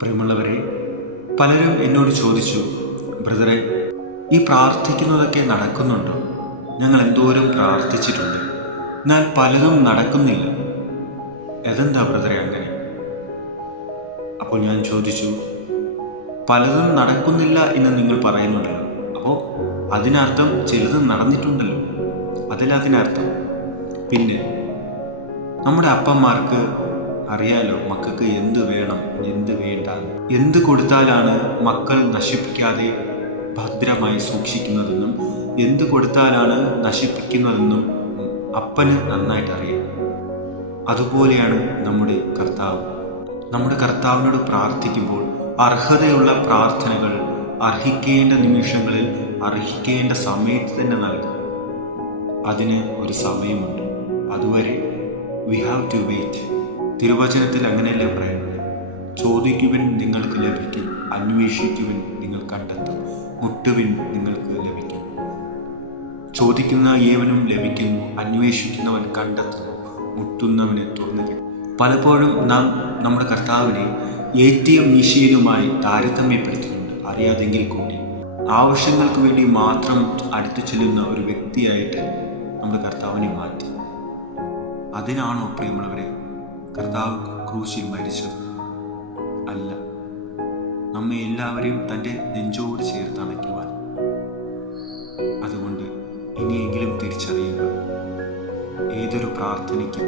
പ്രിയമുള്ളവരെ, പലരും എന്നോട് ചോദിച്ചു, ബ്രദറെ, ഈ പ്രാർത്ഥിക്കുന്നതൊക്കെ നടക്കുന്നുണ്ടോ? ഞങ്ങൾ എന്തോരം പ്രാർത്ഥിച്ചിട്ടുണ്ട്, എന്നാൽ പലതും നടക്കുന്നില്ല. അതെന്താ ബ്രദറെ അങ്ങനെ? അപ്പോൾ ഞാൻ ചോദിച്ചു, പലതും നടക്കുന്നില്ല എന്ന് നിങ്ങൾ പറയുന്നുണ്ടല്ലോ, അപ്പോൾ അതിനർത്ഥം ചിലത് നടന്നിട്ടുണ്ടല്ലോ, അതല്ല അതിനർത്ഥം. പിന്നെ നമ്മുടെ അപ്പന്മാർക്ക് അറിയാലോ മക്കൾക്ക് എന്ത് വേണം, എന്ത് വേണ്ട, എന്ത് കൊടുത്താലാണ് മക്കൾ നശിപ്പിക്കാതെ ഭദ്രമായി സൂക്ഷിക്കുന്നതെന്നും എന്ത് കൊടുത്താലാണ് നശിപ്പിക്കുന്നതെന്നും അപ്പന് നന്നായിട്ട് അറിയാം. അതുപോലെയാണ് നമ്മുടെ കർത്താവ്. നമ്മുടെ കർത്താവിനോട് പ്രാർത്ഥിക്കുമ്പോൾ അർഹതയുള്ള പ്രാർത്ഥനകൾ അർഹിക്കേണ്ട നിമിഷങ്ങളിൽ അർഹിക്കേണ്ട സമയത്ത് തന്നെ നൽകും. അതിന് ഒരു സമയമുണ്ട്, അതുവരെ വി ഹാവ് ടു വെയിറ്റ്. തിരുവചനത്തിൽ അങ്ങനെയല്ലേ പറയുന്നത്? ചോദിക്കുവിൻ നിങ്ങൾക്ക് ലഭിക്കും, അന്വേഷിക്കുവിൻ നിങ്ങൾ കണ്ടെത്തും, മുട്ടുവിൻ നിങ്ങൾക്ക് ലഭിക്കും. ചോദിക്കുന്ന ഏവനും ലഭിക്കുന്നു, അന്വേഷിക്കുന്നവൻ കണ്ടെത്തുന്നു, മുട്ടുന്നവന് തുറന്നു കിട്ടും. പലപ്പോഴും നാം നമ്മുടെ കർത്താവിനെ ATM മെഷീനുമായി താരതമ്യപ്പെടുത്തുന്നുണ്ട്, അറിയാതെങ്കിൽ കൂടി. ആവശ്യങ്ങൾക്ക് വേണ്ടി മാത്രം അടുത്തു ചെല്ലുന്ന ഒരു വ്യക്തിയായിട്ട് നമ്മുടെ കർത്താവിനെ മാറ്റി. അതിനാണോ പ്രിയമുള്ളവരെ കർത്താവ് ക്രൂശിൽ മരിച്ചത്? അല്ല, നമ്മെ എല്ലാവരെയും തൻ്റെ നെഞ്ചോട് ചേർത്ത് അണയ്ക്കുവാൻ. അതുകൊണ്ട് ഇനിയെങ്കിലും തിരിച്ചറിയുക, ഏതൊരു പ്രാർത്ഥനയ്ക്കും